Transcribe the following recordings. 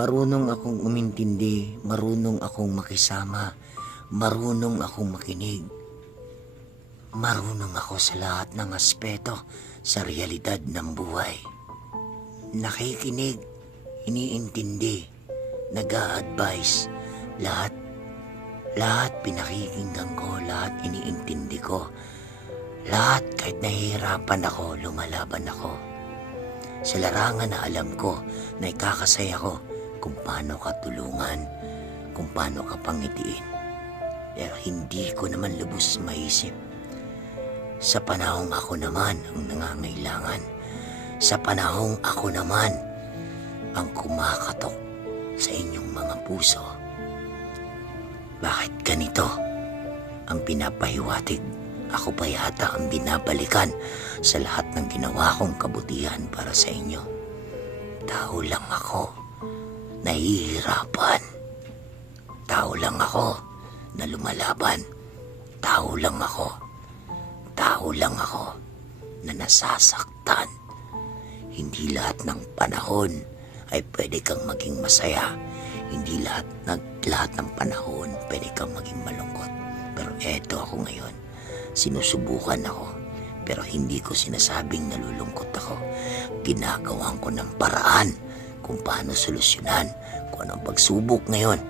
Marunong akong umintindi, marunong akong makisama, marunong akong makinig. Marunong ako sa lahat ng aspeto sa realidad ng buhay. Nakikinig, iniintindi, nag-a-advise, lahat pinakikinggan ko, lahat iniintindi ko. Lahat kahit nahihirapan ako, lumalaban ako. Sa larangan na alam ko na ikakasaya ko kung paano ka tulungan, kung paano ka pangitiin. Pero hindi ko naman lubos maisip. Sa panahong ako naman ang nangangailangan, sa panahong ako naman ang kumakatok sa inyong mga puso. Bakit ganito ang pinapahiwatig? Ako pa yata ang binabalikan sa lahat ng ginawa kong kabutihan para sa inyo. Tao lang ako, nahihirapan. Tao lang ako na lumalaban. Tao lang ako na nasasaktan. Hindi lahat ng panahon ay pwede kang maging masaya. Hindi lahat ng panahon pwede kang maging malungkot. Pero eto ako ngayon. Sinusubukan ako, pero hindi ko sinasabing nalulungkot ako. Ginagawan ko ng paraan kung paano solusyonan kung anong pagsubok ngayon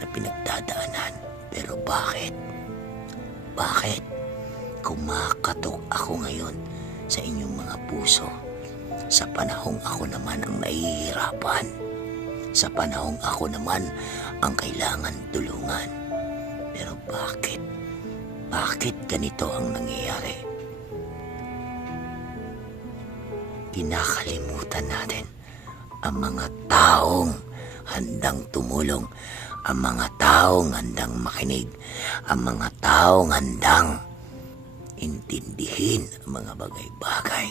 na pinagdadaanan. Pero bakit? Bakit? Kumakatok ako ngayon sa inyong mga puso. Sa panahong ako naman ang nahihirapan. Sa panahong ako naman ang kailangan tulungan. Pero bakit? Bakit ganito ang nangyayari? Kinakalimutan natin ang mga taong handang tumulong, ang mga taong handang makinig, ang mga taong handang intindihin ang mga bagay-bagay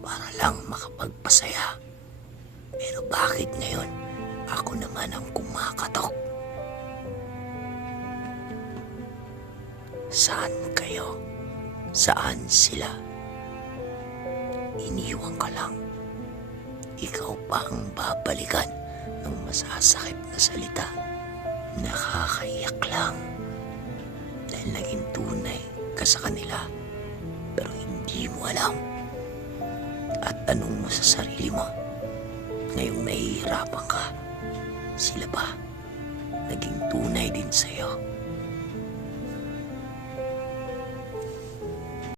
para lang makapagpasaya. Pero bakit ngayon ako naman ang kumakatok? Saan kayo? Saan sila? Iniwan ka lang. Ikaw pa ang babalikan ng masasakit na salita. Nakakaiyak lang. Dahil naging tunay ka sa kanila. Pero hindi mo alam. At tanong mo sa sarili mo, ngayong nahihirapan ka, sila ba naging tunay din sa'yo?